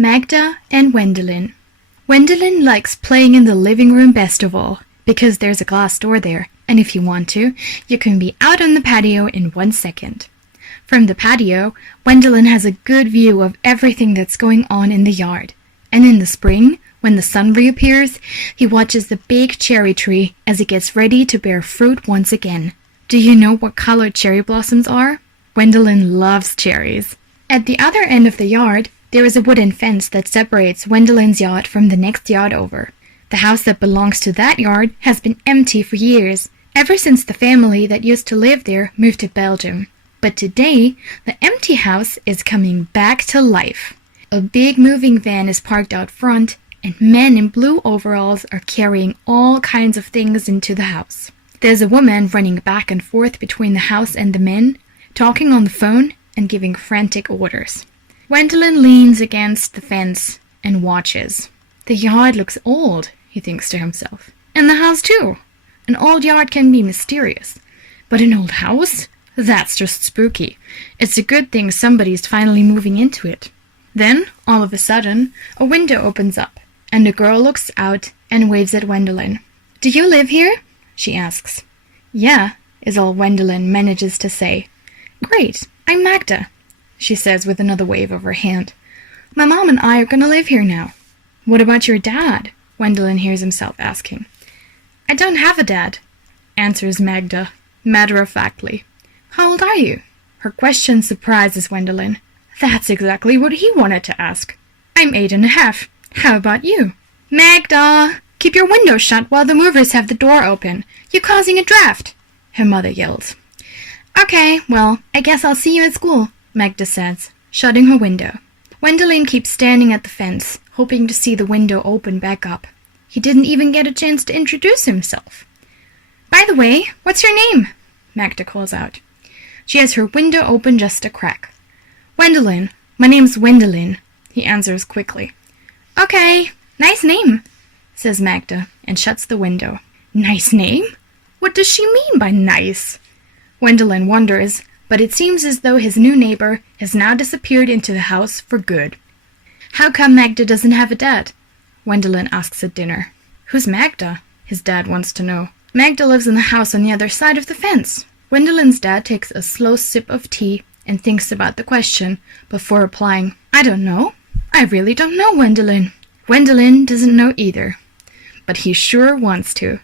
Magda and Wendelin. Wendelin likes playing in the living room best of all, because there's a glass door there, and if you want to, you can be out on the patio in 1 second. From the patio, Wendelin has a good view of everything that's going on in the yard. And in the spring, when the sun reappears, he watches the big cherry tree as it gets ready to bear fruit once again. Do you know what color cherry blossoms are? Wendelin loves cherries. At the other end of the yard, there is a wooden fence that separates Wendelin's yard from the next yard over. The house that belongs to that yard has been empty for years, ever since the family that used to live there moved to Belgium. But today, the empty house is coming back to life. A big moving van is parked out front, and men in blue overalls are carrying all kinds of things into the house. There's a woman running back and forth between the house and the men, talking on the phone and giving frantic orders. Wendelin leans against the fence and watches. The yard looks old, he thinks to himself. And the house too. An old yard can be mysterious. But an old house? That's just spooky. It's a good thing somebody's finally moving into it. Then, all of a sudden, a window opens up, and a girl looks out and waves at Wendelin. "Do you live here?" she asks. "Yeah," is all Wendelin manages to say. "Great, I'm Magda," she says with another wave of her hand. "My mom and I are going to live here now." "What about your dad?" Wendelin hears himself asking. "I don't have a dad," answers Magda, matter-of-factly. "How old are you?" Her question surprises Wendelin. That's exactly what he wanted to ask. "I'm 8.5. How about you?" "Magda! Keep your window shut while the movers have the door open. You're causing a draft," her mother yells. "Okay, well, I guess I'll see you at school," Magda says, shutting her window. Wendelin keeps standing at the fence, hoping to see the window open back up. He didn't even get a chance to introduce himself. "By the way, what's your name?" Magda calls out. She has her window open just a crack. "Wendelin. My name's Wendelin," he answers quickly. "Okay, nice name," says Magda, and shuts the window. Nice name? What does she mean by nice? Wendelin wonders, but it seems as though his new neighbor has now disappeared into the house for good. "How come Magda doesn't have a dad?" Wendelin asks at dinner. "Who's Magda?" his dad wants to know. Magda lives in the house on the other side of the fence. Wendelin's dad takes a slow sip of tea and thinks about the question before replying, "I don't know. I really don't know, Wendelin." Wendelin doesn't know either, but he sure wants to.